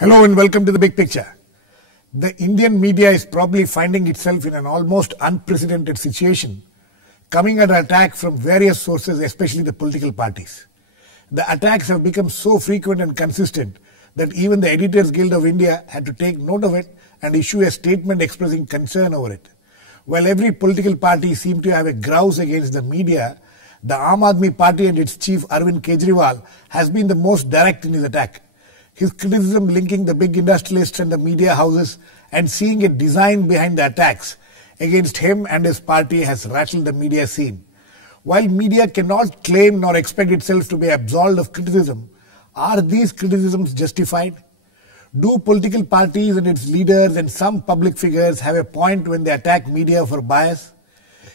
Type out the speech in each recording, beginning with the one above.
Hello and welcome to the big picture. The Indian media is probably finding itself in an almost unprecedented situation, coming under attack from various sources, especially the political parties. The attacks have become so frequent and consistent that even the Editors Guild of India had to take note of it and issue a statement expressing concern over it. While every political party seemed to have a grouse against the media, the Aadmi party and its chief Arvind Kejriwal has been the most direct in his attack. His criticism linking the big industrialists and the media houses and seeing a design behind the attacks against him and his party has rattled the media scene. While media cannot claim nor expect itself to be absolved of criticism, are these criticisms justified? Do political parties and its leaders and some public figures have a point when they attack media for bias?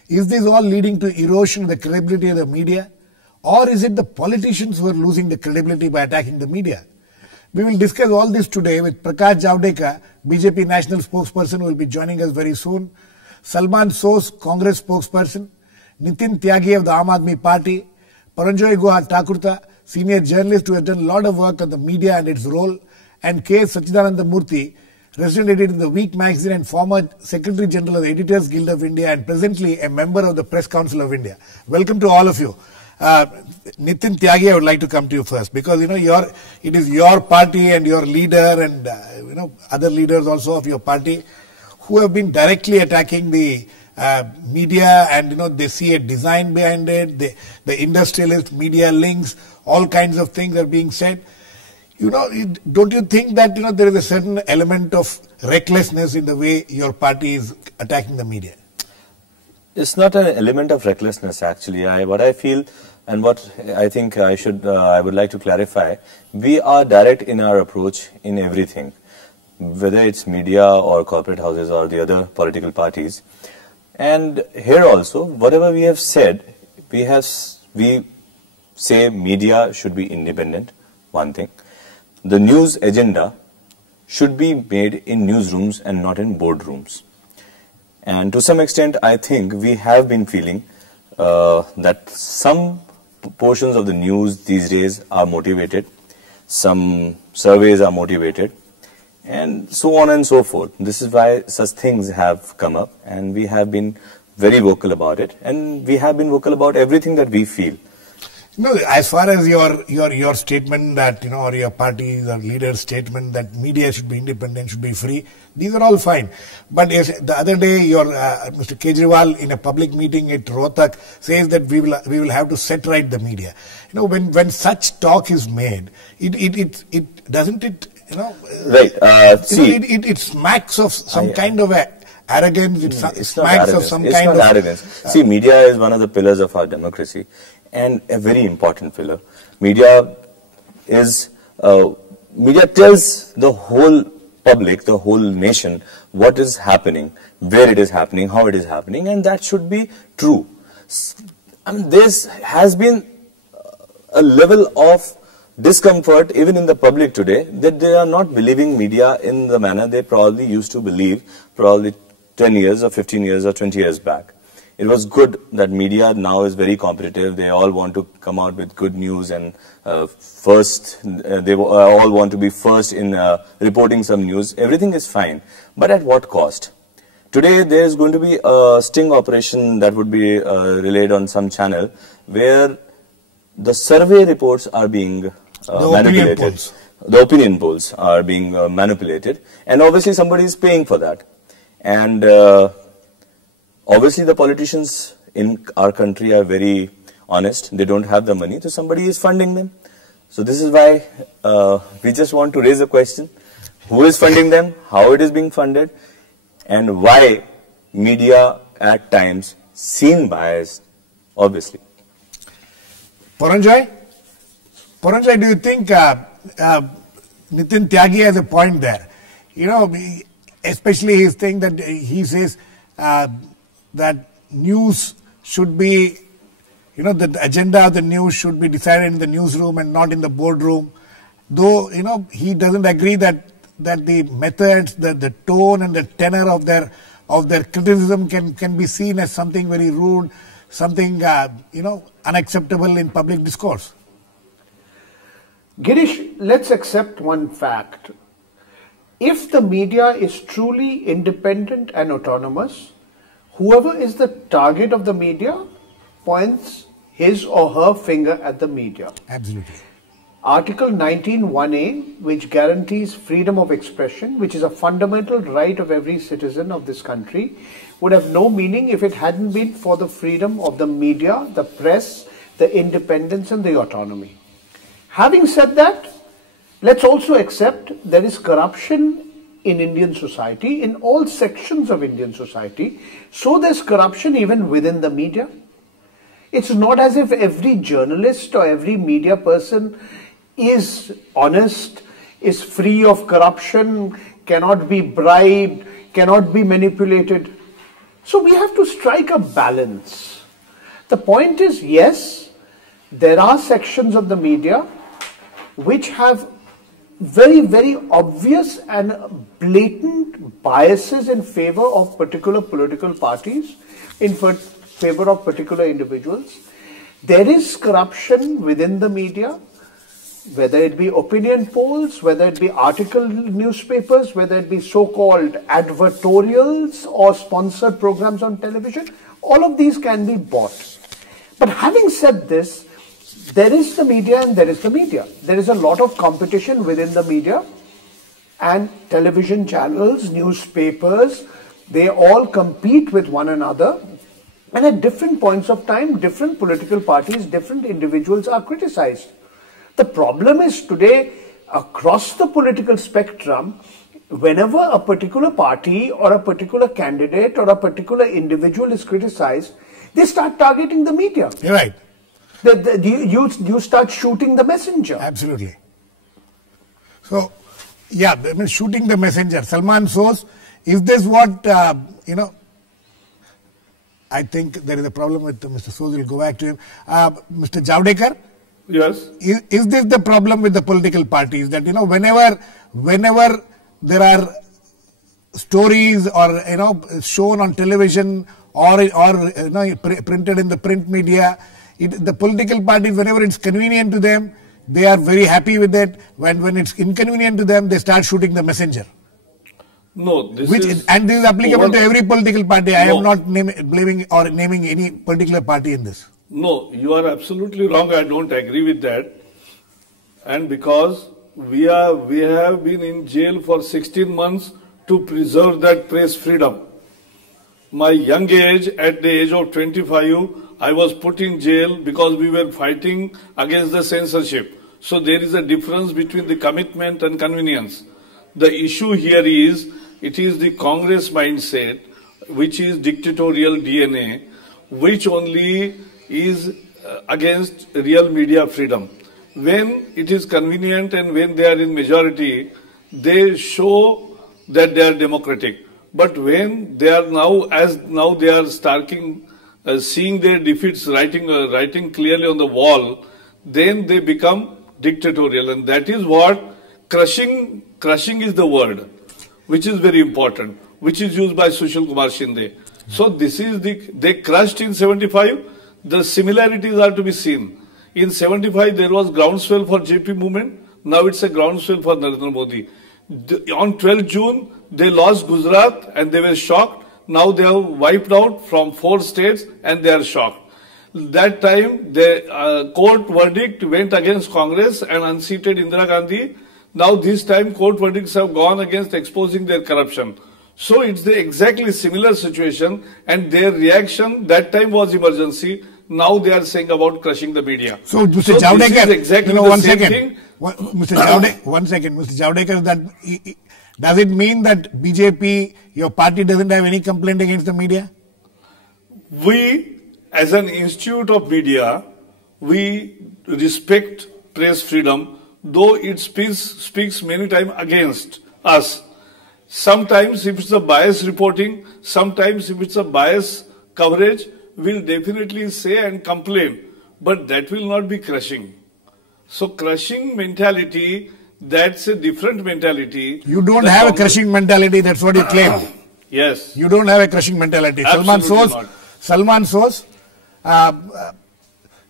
Is this all leading to erosion of the credibility of the media? Or is it the politicians who are losing the credibility by attacking the media? We will discuss all this today with Prakash Javadekar, BJP National Spokesperson, who will be joining us very soon, Salman, Congress Spokesperson, Nitin, Tyagi of the Aadmi party, Paranjoy, Guha, Thakurta, senior journalist who has done a lot of work on the media and its role, and Sachidananda Murthy, resident editor of the Week magazine and former Secretary General of the Editors Guild of India and presently a member of the Press Council of India. Welcome to all of you. Nitin, Tyagi, I would like to come to you first because it is your party and your leader and other leaders also of your party who have been directly attacking the media, and they see a design behind it. The industrialist media links, all kinds of things are being said. Don't you think that there is a certain element of recklessness in the way your party is attacking the media? It's not an element of recklessness, actually. What I feel and what I think I would like to clarify, we are direct in our approach in everything, whether it's media or corporate houses or the other political parties. And here also, whatever we have said, we say media should be independent, one thing. The news agenda should be made in newsrooms and not in boardrooms. And to some extent, I think we have been feeling that some portions of the news these days are motivated, some surveys are motivated, and so on and so forth. This is why such things have come up, and we have been very vocal about it, and we have been vocal about everything that we feel. As far as your statement that, or your party's or leader's statement that media should be independent, should be free, these are all fine. But the other day, Mr. Kejriwal in a public meeting at Rohtak says that we will have to set right the media. When such talk is made, it doesn't it, right? It smacks of some kind of arrogance. It smacks of some kind of arrogance. See, media is one of the pillars of our democracy, and a very important pillar. Media tells the whole public, the whole nation, what is happening, where it is happening, how it is happening, and that should be true. I mean, there has been a level of discomfort even in the public today that they are not believing media in the manner they probably used to believe probably 10 years or 15 years or 20 years back. It was good that media now is very competitive. They all want to come out with good news and they all want to be first in reporting some news. Everything is fine. But at what cost? Today there is going to be a sting operation that would be relayed on some channel where the survey reports are being manipulated. The opinion polls are being manipulated. And obviously somebody is paying for that. And obviously, the politicians in our country are very honest. They don't have the money, so somebody is funding them. So this is why we just want to raise a question. Who is funding them? How it is being funded? And why media at times seem biased, obviously. Paranjoy, do you think Nitin Tyagi has a point there? Especially his thing that he says that news should be, the agenda of the news should be decided in the newsroom and not in the boardroom. Though, he doesn't agree that the methods, the tone and the tenor of their criticism can be seen as something very rude, something, unacceptable in public discourse. Girish, let's accept one fact. if the media is truly independent and autonomous, whoever is the target of the media points his or her finger at the media. Absolutely. Article 19(1)(a), which guarantees freedom of expression, which is a fundamental right of every citizen of this country, would have no meaning if it hadn't been for the freedom of the media, the press, the independence and the autonomy. Having said that, let's also accept there is corruption in Indian society, in all sections of Indian society. So there's corruption even within the media. It's not as if every journalist or every media person is honest, is free of corruption, cannot be bribed, cannot be manipulated. So we have to strike a balance. The point is, yes, there are sections of the media which have very, very obvious and blatant biases in favor of particular political parties, in favor of particular individuals. There is corruption within the media, whether it be opinion polls, whether it be article newspapers, whether it be so-called advertorials or sponsored programs on television. All of these can be bought. But having said this, there is the media and there is the media. There is a lot of competition within the media, and television channels, newspapers, they all compete with one another, and at different points of time, different political parties, different individuals are criticized. The problem is today, across the political spectrum, whenever a particular party or a particular candidate or a particular individual is criticized, they start targeting the media. You're right. You start shooting the messenger. Absolutely. So, yeah, I mean, shooting the messenger. Salman Soos, is this what, I think there is a problem with Mr. Soos, we'll go back to him. Mr. Javadekar? Yes. Is this the problem with the political parties, that, whenever there are stories or, shown on television or printed in the print media, the political parties, whenever it's convenient to them, they are very happy with it. When it's inconvenient to them, they start shooting the messenger. No, this is applicable to every political party. I am not blaming or naming any particular party in this. No, you are absolutely wrong. I don't agree with that. And because we have been in jail for 16 months to preserve that press freedom. My young age, at the age of 25, I was put in jail because we were fighting against the censorship. So there is a difference between the commitment and convenience. The issue here is, it is the Congress mindset, which is dictatorial DNA, which only is against real media freedom. When it is convenient and when they are in majority, they show that they are democratic. But when they are now they are starting seeing their defeats writing clearly on the wall, then they become dictatorial, and that is what crushing is the word, which is very important, which is used by Sushil Kumar Shinde. So this is they crushed in 75. The similarities are to be seen. In 75, there was groundswell for JP movement. Now it's a groundswell for Narendra Modi. On 12 June, they lost Gujarat and they were shocked. Now they have wiped out from 4 states and they are shocked. That time, the court verdict went against Congress and unseated Indira Gandhi. Now this time, court verdicts have gone against exposing their corruption. So it's the exactly similar situation, and their reaction that time was emergency. Now they are saying about crushing the media. So Mr. Javadekar, exactly one second. Mr. Javadekar, that does it mean that BJP, your party, doesn't have any complaint against the media? We, as an institute of media, we respect press freedom, though it speaks many times against us. Sometimes if it's a bias reporting, sometimes if it's a bias coverage, we'll definitely say and complain, but that will not be crushing. So crushing mentality, that's a different mentality. You don't have a crushing mentality, that's what you claim. Yes. You don't have a crushing mentality. Absolutely Salman Soos,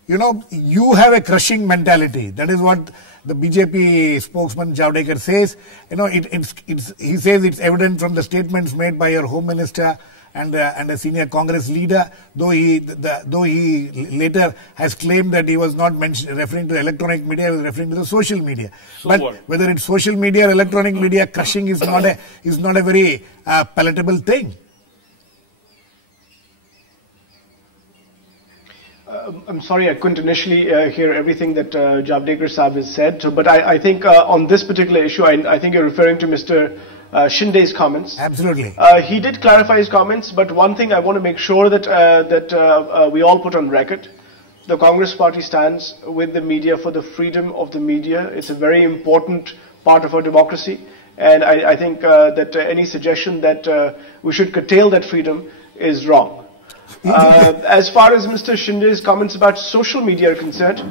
you know, you have a crushing mentality. That is what the BJP spokesman Javadekar says. You know, he says it's evident from the statements made by your Home Minister and a senior Congress leader, though he later has claimed that he was not referring to electronic media, he was referring to the social media. So but what? whether it's social media or electronic media, crushing is not a very palatable thing. I'm sorry, I couldn't initially hear everything that Javadekar Saab has said, but I think on this particular issue, I think you're referring to Mr. Shinde's comments. Absolutely. He did clarify his comments, but one thing I want to make sure that we all put on record. The Congress party stands with the media for the freedom of the media. It's a very important part of our democracy, and I think that any suggestion that we should curtail that freedom is wrong. As far as Mr. Shinde's comments about social media are concerned,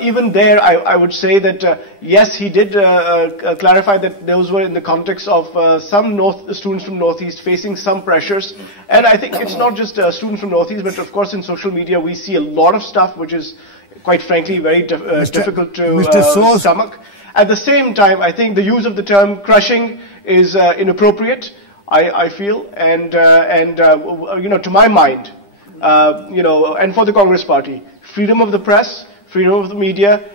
even there I would say that yes, he did clarify that those were in the context of some students from Northeast facing some pressures, and I think it's not just students from Northeast, but of course in social media we see a lot of stuff which is quite frankly very difficult to stomach. At the same time, I think the use of the term crushing is inappropriate, I feel, and you know, to my mind, you know, and for the Congress party, freedom of the press, freedom of the media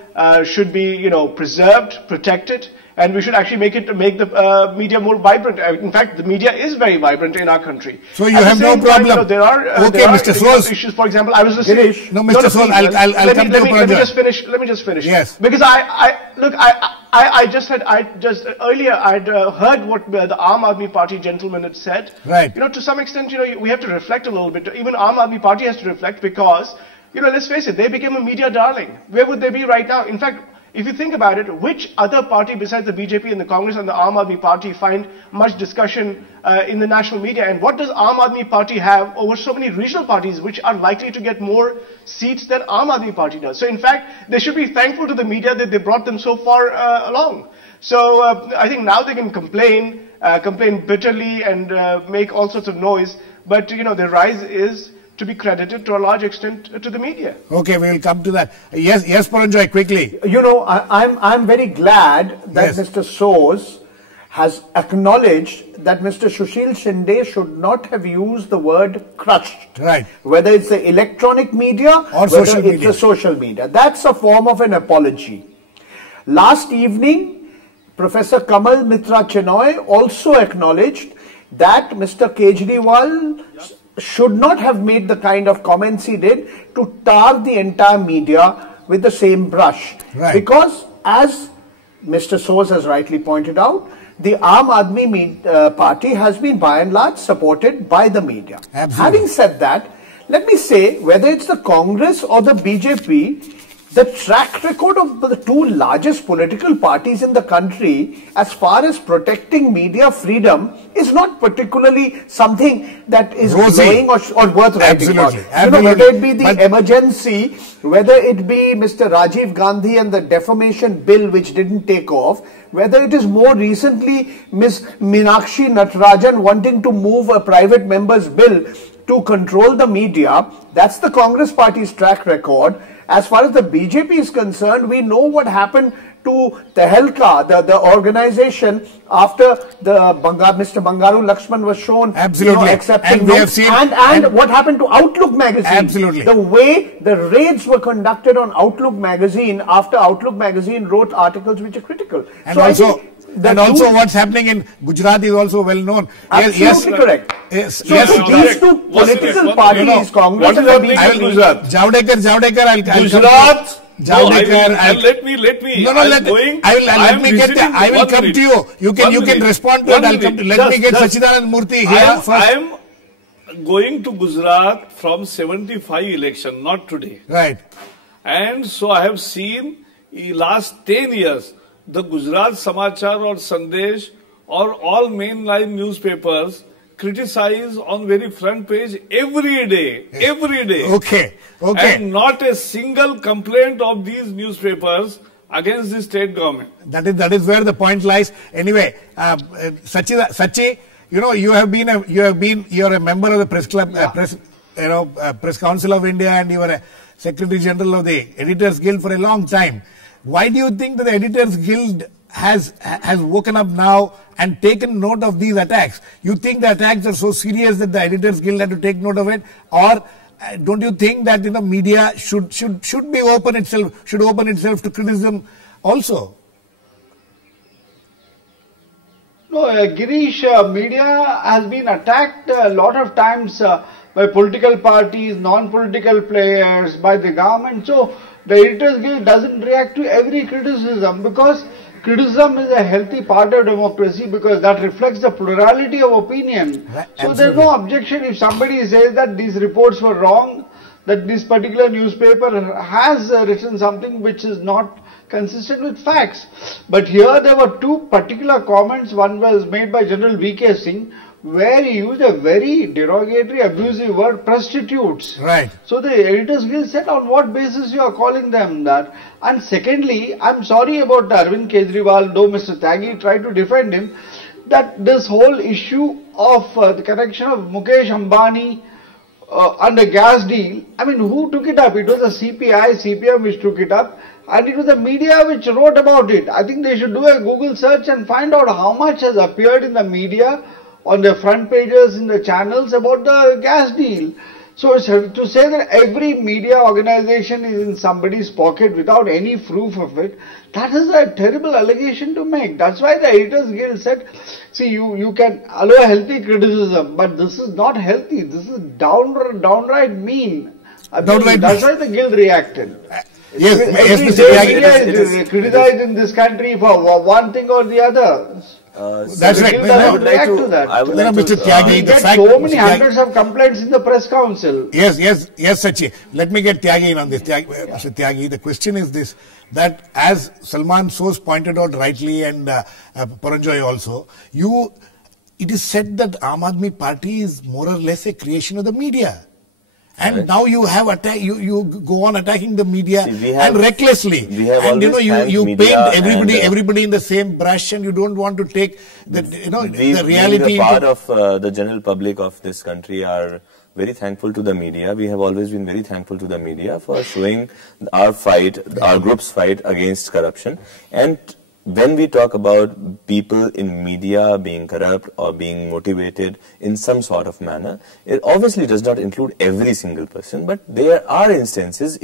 should be, you know, preserved, protected, and we should actually make the media more vibrant. In fact, the media is very vibrant in our country. So you have no problem. You know, there are Mr. Soos. Issues. For example, I was listening. Girish. No, Mr. Soos, I'll come to you. Let me just finish. Yes. Because earlier I'd heard what the Aam Aadmi Party gentleman had said. Right. You know, to some extent, you know, we have to reflect a little bit. Even Aam Aadmi Party has to reflect because, you know, let's face it, they became a media darling. Where would they be right now? In fact, if you think about it, which other party besides the BJP and the Congress and the Aam Aadmi Party find much discussion in the national media? And what does Aam Aadmi Party have over so many regional parties which are likely to get more seats than Aam Aadmi Party does? So in fact, they should be thankful to the media that they brought them so far along. So I think now they can complain bitterly and make all sorts of noise. But, you know, their rise is to be credited to a large extent to the media. Okay, we will come to that. Yes, Paranjoy, quickly. You know, I'm very glad that Mr. Soos has acknowledged that Mr. Sushil Shinde should not have used the word crushed. Right. Whether it's the electronic media or whether social it's media. the social media. That's a form of an apology. Last evening, Professor Kamal Mitra Chenoy also acknowledged that Mr. Kejriwal should not have made the kind of comments he did to tar the entire media with the same brush. Right. Because, as Mr. Soos has rightly pointed out, the Aam Aadmi Party has been by and large supported by the media. Absolutely. Having said that, let me say, whether it's the Congress or the BJP, the track record of the two largest political parties in the country as far as protecting media freedom is not particularly something that is glowing or worth writing about. Absolutely. You know, whether it be the emergency, whether it be Mr. Rajiv Gandhi and the defamation bill which didn't take off, whether it is more recently Ms. Meenakshi Natarajan wanting to move a private member's bill to control the media, that's the Congress party's track record. As far as the BJP is concerned, we know what happened to Tehelka, the organization, after the Mr. Bangaru Lakshman was shown, absolutely, you know, accepting, and we have seen, and what happened to Outlook magazine. Absolutely, the way the raids were conducted on Outlook magazine after Outlook magazine wrote articles which are critical. And so also what's happening in Gujarat is also well known. Absolutely correct. Yes, so these two political parties, Congress and BJP. Javadekar, I'll Gujarat. Javadekar, let me. No, I will come to you. You can respond to it. I'll come to. Let me get Sachidananda Murthy here first. I am going to Gujarat from 75 election, not today. Right. And so I have seen last 10 years the Gujarat Samachar or Sandesh or all mainline newspapers criticize on very front page every day. Okay. And not a single complaint of these newspapers against the state government. That is where the point lies. Anyway, Sachi, you know, you're a member of the press club, press council of India, and you are Secretary General of the Editors Guild for a long time. Why do you think that the Editors Guild has woken up now and taken note of these attacks? You think the attacks are so serious that the Editors Guild had to take note of it, or don't you think that media should be open itself to criticism also? No, Girish, media has been attacked a lot of times by political parties, non-political players, by the government. So the Editors Guild doesn't react to every criticism, because criticism is a healthy part of democracy, because that reflects the plurality of opinion. So there's no objection if somebody says that these reports were wrong, that this particular newspaper has written something which is not consistent with facts. But here there were two particular comments. One was made by General V.K. Singh, where he used a very derogatory, abusive word, prostitutes. Right. So the Editors Guild said, on what basis you are calling them that? And secondly, I'm sorry about Arvind Kejriwal, though Mr. Tyagi tried to defend him, that this whole issue of the connection of Mukesh Ambani and the gas deal, I mean, who took it up? It was the CPM which took it up, and it was the media which wrote about it. I think they should do a Google search and find out how much has appeared in the media, on the front pages, in the channels about the gas deal. So to say that every media organization is in somebody's pocket without any proof of it, that is a terrible allegation to make. That's why the Editors Guild said, see, you can allow healthy criticism, but this is not healthy. This is downright mean. That's why the Guild reacted. Yes, every day media is criticized in this country for one thing or the other. That's right. I would like to that. Mr. Tyagi, we get so many hundreds of complaints in the press council. Yes, Sachi. Let me get Tyagi in on this. Mr. Tyagi, the question is this, that as Salman Soos pointed out rightly, and Paranjoy also, it is said that Aam Aadmi Party is more or less a creation of the media. And now you have you go on attacking the media and recklessly. And you paint everybody in the same brush, and you don't want to take the the reality. Being a part of the general public of this country are very thankful to the media. We have always been very thankful to the media for showing our group's fight against corruption. And when we talk about people in media being corrupt or being motivated in some sort of manner, it obviously does not include every single person, but there are instances.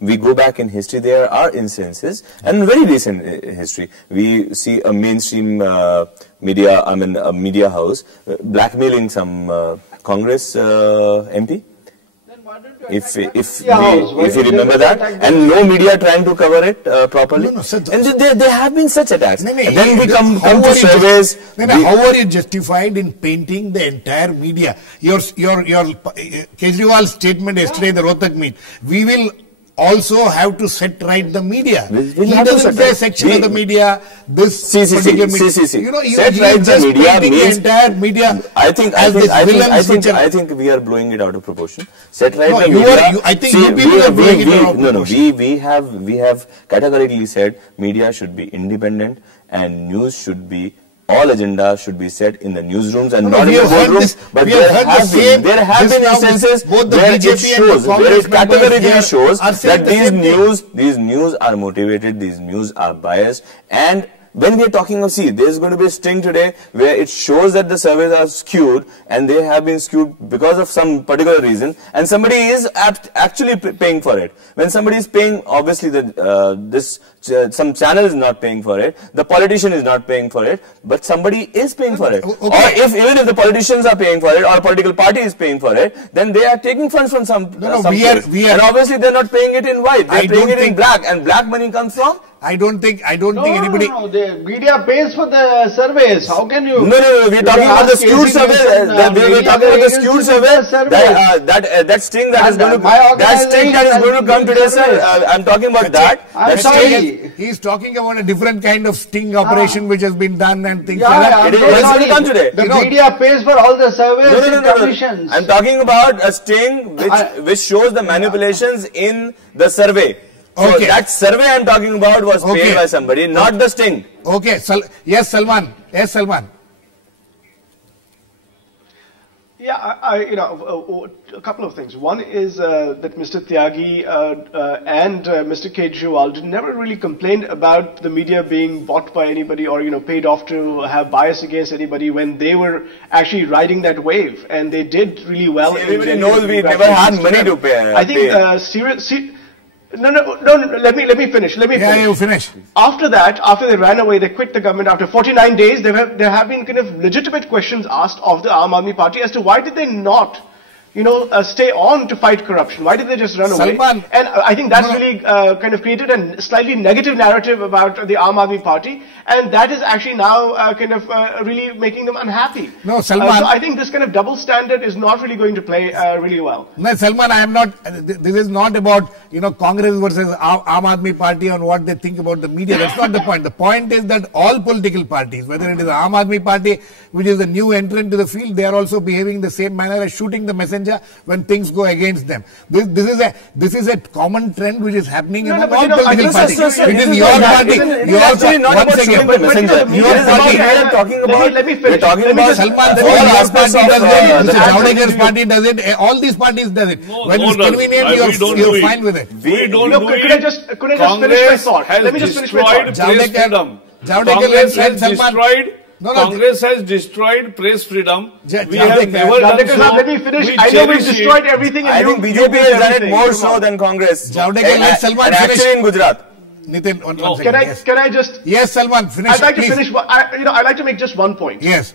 We go back in history, there are instances, and very recent history. We see a mainstream media, a media house blackmailing some Congress MP. If you remember that, and no media trying to cover it properly, and there have been such attacks. And then we come to surveys. How are you justified in painting the entire media? Your Kejriwal's statement yesterday in the Rohtak meet, we will also have to set right the media. He doesn't say section of the media, this particular media. Set right the media means the entire media. I think we are blowing it out of proportion. Set right the media. I think you people are blowing it out of proportion. We have categorically said media should be independent and news should be. All agenda should be set in the newsrooms and not in the boardrooms. But there have been instances where it categorically shows that these news are motivated, these news are biased, and when we are talking of, there is going to be a sting today where it shows that the surveys are skewed, and they have been skewed because of some particular reason, and somebody is actually paying for it. When somebody is paying, obviously some channel is not paying for it, the politician is not paying for it, but somebody is paying for it. Okay. Or even if the politicians are paying for it, or a political party is paying for it, then they are taking funds from some place. And obviously they are not paying it in white, they are paying it in black, and black money comes from? I don't think anybody. No, the media pays for the surveys. How can you? No. We're talking about the skewed survey. We're talking about the skewed survey. That sting that is going to come today, sir. I'm talking about that. I'm sorry. He's talking about a different kind of sting operation which has been done and things like that. It's going to come today. The media pays for all the surveys and commissions. I'm talking about a sting which shows the manipulations in the survey. So that survey I'm talking about was paid by somebody, not the sting. Okay. Yes, Salman. Yeah, A couple of things. One is that Mr. Tyagi and Mr. Kejriwal never really complained about the media being bought by anybody or, paid off to have bias against anybody when they were actually riding that wave. And they did really well. Everybody knows we never had money to pay. I think, No, let me finish. Yeah, you finish. After that, after they ran away, they quit the government. After 49 days, there have been kind of legitimate questions asked of the Aam Aadmi Party as to why did they not, stay on to fight corruption? Why did they just run away? Salman, and I think that's really kind of created a slightly negative narrative about the Aam Aadmi Party, and that is actually now really making them unhappy. No, Salman. So I think this kind of double standard is not really going to play really well. No, Salman, I am not. This is not about Congress versus Aam Aadmi Party on what they think about the media. That's not the point. The point is that all political parties, whether it is the Aam Aadmi Party, which is a new entrant to the field, they are also behaving the same manner as shooting the messenger when things go against them. This is a common trend which is happening among all political parties. It is your party. Your party. Once again, your party. Let me finish. We're talking about Salman, your party does it. Mr. Javadekar party does it. All these parties does it. When it's convenient, you're fine with it. We don't do it. Could I just finish my thought? Let me just finish my thought. Congress has destroyed press freedom. We have never done so. Let me finish. I know we've destroyed everything. I think BJP has done it more so than Congress. Javadekar, let Salman finish. Actually in Gujarat. Nitin, one second. Can I just? Yes, Salman, finish. I'd like to finish. I'd like to make just one point. Yes.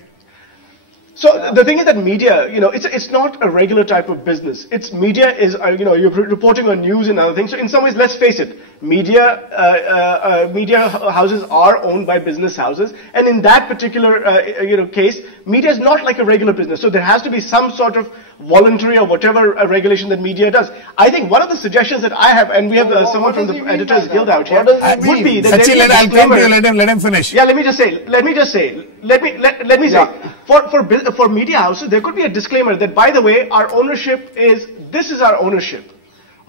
So the thing is that media, it's not a regular type of business. Media is, you're reporting on news and other things. So in some ways, let's face it, media houses are owned by business houses, and in that particular case, media is not like a regular business. So there has to be some sort of voluntary or whatever regulation that media does. I think one of the suggestions that I have, and we have someone from the Editors Guild out here, would be that I'll come to you. Let him finish. Yeah, let me just say. For media houses, there could be a disclaimer that, by the way, this is our ownership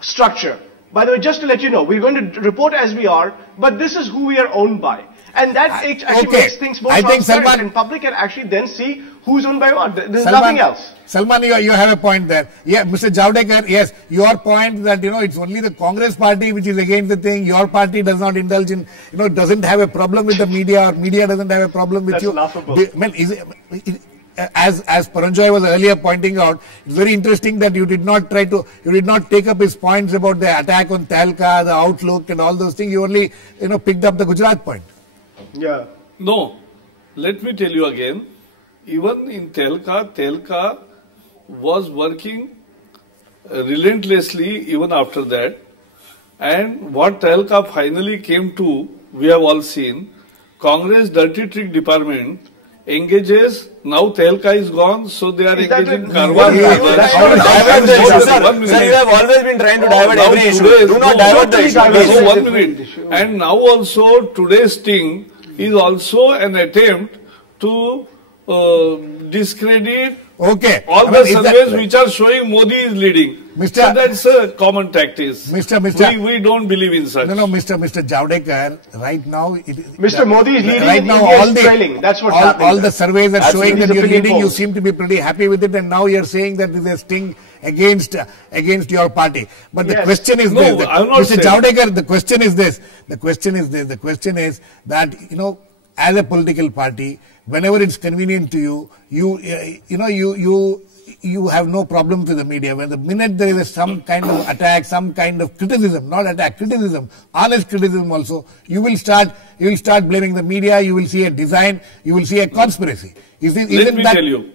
structure. By the way, just to let you know, we're going to report as we are, but this is who we are owned by. And that actually makes things more transparent, and public can actually then see who's owned by what. There's nothing else. Salman, you have a point there. Yeah, Mr. Javadekar, yes, your point that, it's only the Congress party which is against the thing. Your party does not indulge in, doesn't have a problem with the media, or media doesn't have a problem with you. That's laughable. As Paranjoy was earlier pointing out, it's very interesting that you did not take up his points about the attack on Thakurta, the outlook and all those things. You only, picked up the Gujarat point. Yeah. No. Let me tell you again. Even in Thakurta was working relentlessly even after that. And what Thakurta finally came to, we have all seen. Congress dirty trick department engages, now Thakurta is gone, so they are engaged in Karwar. Sir, you have always been trying to divert every issue. Do not divert the issue. So 1 minute. And now also today's thing is also an attempt to discredit all the surveys which are showing Modi is leading. So that's a common tactic. We don't believe in such. No, Mr. Javadekar, right now... Mr. Modi is leading, right now, trailing. That's what's happening. All the surveys are showing that you're leading. You seem to be pretty happy with it, and now you're saying that there's a sting against your party. But the question is this. Mr. Javadekar, the question is this. The question is that, as a political party, whenever it's convenient to you have no problem with the media. When the minute there is some kind of attack, some kind of criticism, not attack, criticism, honest criticism also, you will start blaming the media. You will see a design. You will see a conspiracy. Let me tell you.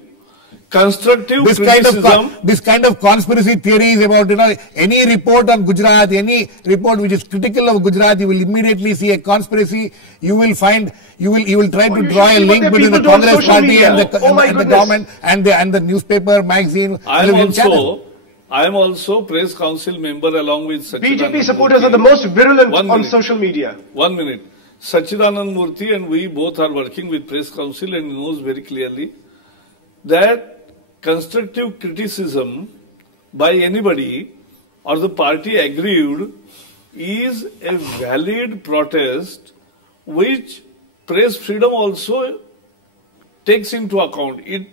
Constructive criticism. This kind of conspiracy theories about any report on Gujarat, any report which is critical of Gujarat, you will immediately see a conspiracy. You will try to draw a link between the Congress party and the government and the newspaper, magazine, television channel. I am also press council member along with Sachidananda. BJP supporters are the most virulent on social media. 1 minute. Sachidananda Murthy and we both are working with press council, and he knows very clearly that constructive criticism by anybody or the party aggrieved is a valid protest which press freedom also takes into account. It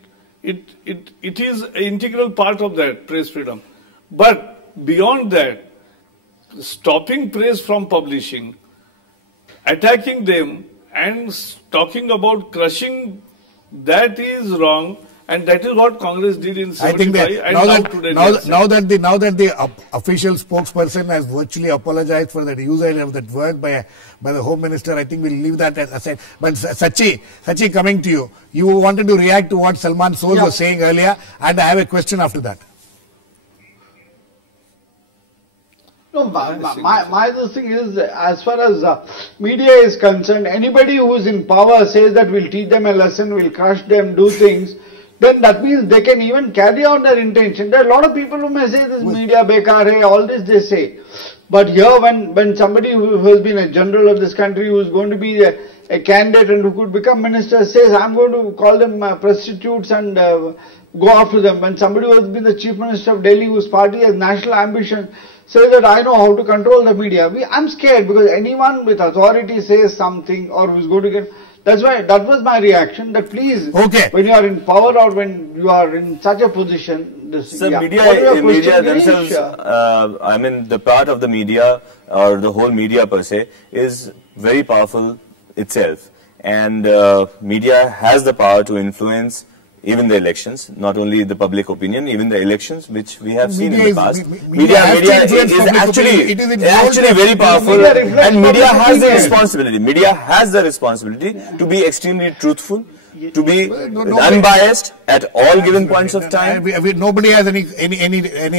it is an integral part of that press freedom. But beyond that, stopping press from publishing, attacking them and talking about crushing, that is wrong. And that is what Congress did in 75. I think that now that the official spokesperson has virtually apologized for that usage of that word by the Home Minister, I think we'll leave that aside. But Sachi, coming to you, you wanted to react to what Salman Soz was saying earlier, and I have a question after that. No, my thing is, as far as media is concerned, anybody who is in power says that we'll teach them a lesson, we'll crush them, do things, then that means they can even carry out their intention. There are a lot of people who may say this media bekar hai, all this they say. But here when somebody who has been a general of this country, who is going to be a candidate and who could become minister, says I'm going to call them prostitutes and go after them. When somebody who has been the chief minister of Delhi, whose party has national ambition, says that I know how to control the media. I'm scared because anyone with authority says something or who's going to get... That's why, that was my reaction, that please, when you are in power or when you are in such a position... media themselves, I mean, the part of the media or the whole media per se is very powerful itself. And media has the power to influence even the elections, not only the public opinion, even the elections, which we have seen in the past. Media is actually very powerful, and media has the responsibility. Media has the responsibility to be extremely truthful, to be unbiased at all given points of time. Nobody has any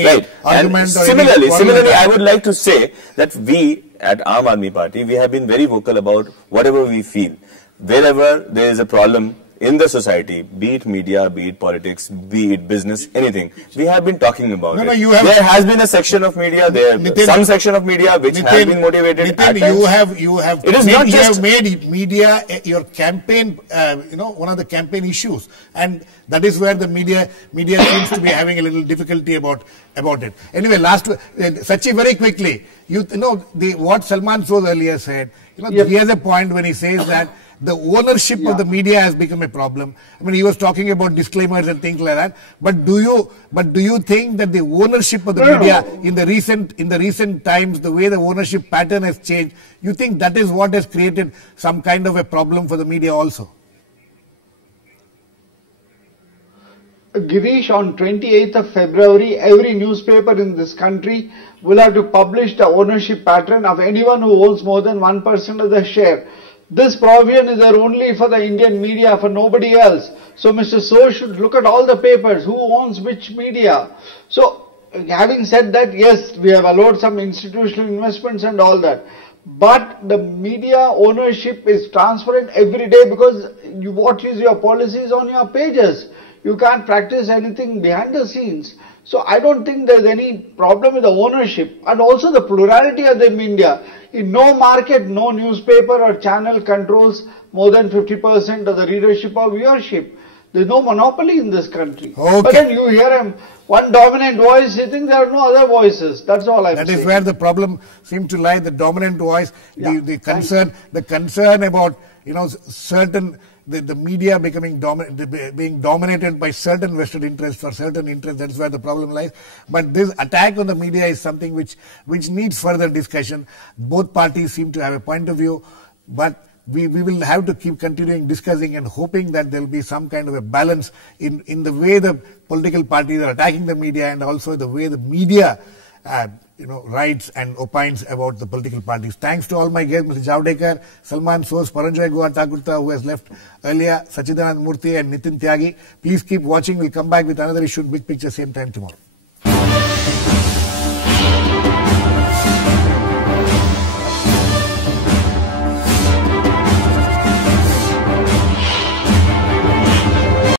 right. argument. Similarly, I would like to say that we at Aam Aadmi Party, we have been very vocal about whatever we feel. Wherever there is a problem in the society, be it media, be it politics, be it business, anything, we have been talking about it. There has been a section of media, some section of media which has been motivated. Nitin, you have made media your campaign, one of the campaign issues, and that is where the media seems to be having a little difficulty about it. Anyway, Sachi, very quickly, what Salman Soz earlier said, he has a point when he says that the ownership of the media has become a problem. I mean, he was talking about disclaimers and things like that. But do you think that the ownership of the media in the recent times, the way the ownership pattern has changed, you think that is what has created some kind of a problem for the media also? Girish, on 28th of February, every newspaper in this country will have to publish the ownership pattern of anyone who owns more than 1% of the share. This provision is there only for the Indian media, for nobody else. So Mr. Soz should look at all the papers, who owns which media. So having said that, yes, we have allowed some institutional investments and all that. But the media ownership is transparent every day because what is your policies on your pages. You can't practice anything behind the scenes. So I don't think there's any problem with the ownership and also the plurality of the media. In no market, no newspaper or channel controls more than 50% of the readership or viewership. There's no monopoly in this country. Okay. But then you hear one dominant voice, you think there are no other voices. That's all I'm saying. That is where the problem seems to lie, the dominant voice, the concern about, certain... The media being dominated by certain vested interests or certain interests, that's where the problem lies. But this attack on the media is something which needs further discussion. Both parties seem to have a point of view, but we will have to keep continuing discussing and hoping that there will be some kind of a balance in the way the political parties are attacking the media and also the way the media writes and opines about the political parties. Thanks to all my guests, Mr. Javadekar, Salman Soz, Paranjoy, Guha, Thakurta, who has left earlier, Sachidananda, Murthy and Nitin, Tyagi. Please keep watching. We'll come back with another issue in Big Picture same time tomorrow.